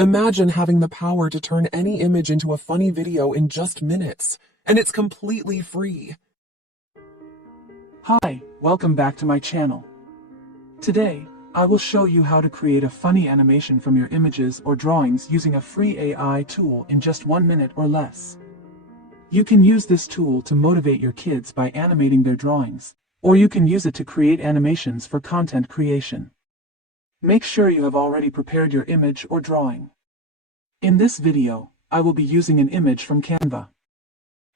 Imagine having the power to turn any image into a funny video in just minutes, and it's completely free. Hi, welcome back to my channel. Today, I will show you how to create a funny animation from your images or drawings using a free AI tool in just 1 minute or less. You can use this tool to motivate your kids by animating their drawings, or you can use it to create animations for content creation. Make sure you have already prepared your image or drawing. In this video, I will be using an image from Canva.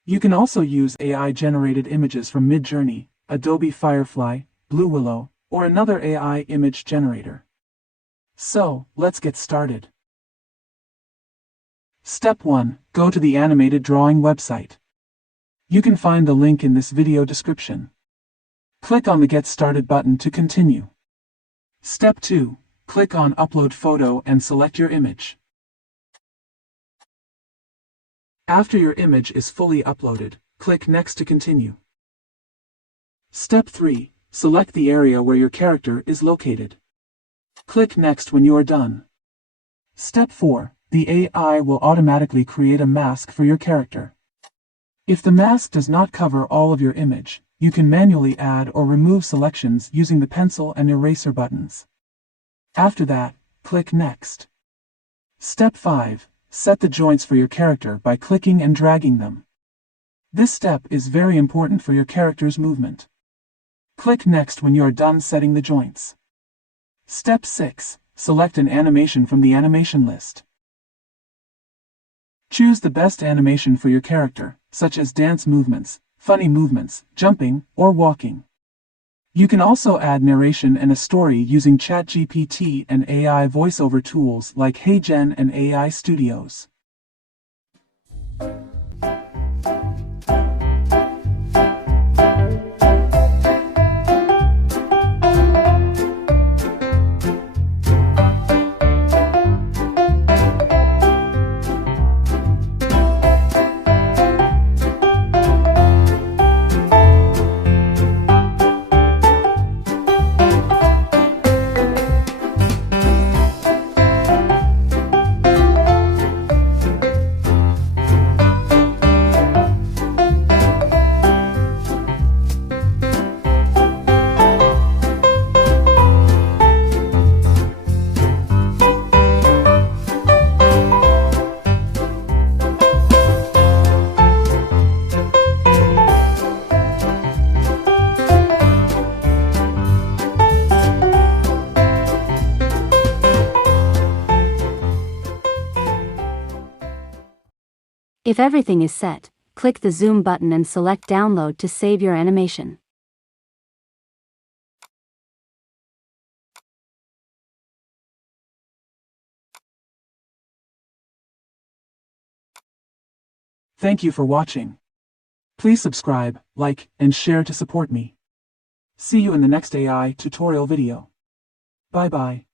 You can also use AI-generated images from Midjourney, Adobe Firefly, Blue Willow, or another AI image generator. So, let's get started. Step 1. Go to the Animated Drawing website. You can find the link in this video description. Click on the Get Started button to continue. Step 2. Click on Upload Photo and select your image. After your image is fully uploaded, click Next to continue. Step 3. Select the area where your character is located. Click Next when you are done. Step 4. The AI will automatically create a mask for your character. If the mask does not cover all of your image, you can manually add or remove selections using the pencil and eraser buttons. After that, click Next. Step 5. Set the joints for your character by clicking and dragging them. This step is very important for your character's movement. Click Next when you are done setting the joints. Step 6. Select an animation from the animation list. Choose the best animation for your character, such as dance movements, funny movements, jumping, or walking. You can also add narration and a story using ChatGPT and AI voiceover tools like HeyGen and AI Studios. If everything is set, click the Zoom button and select Download to save your animation. Thank you for watching. Please subscribe, like, and share to support me. See you in the next AI tutorial video. Bye-bye.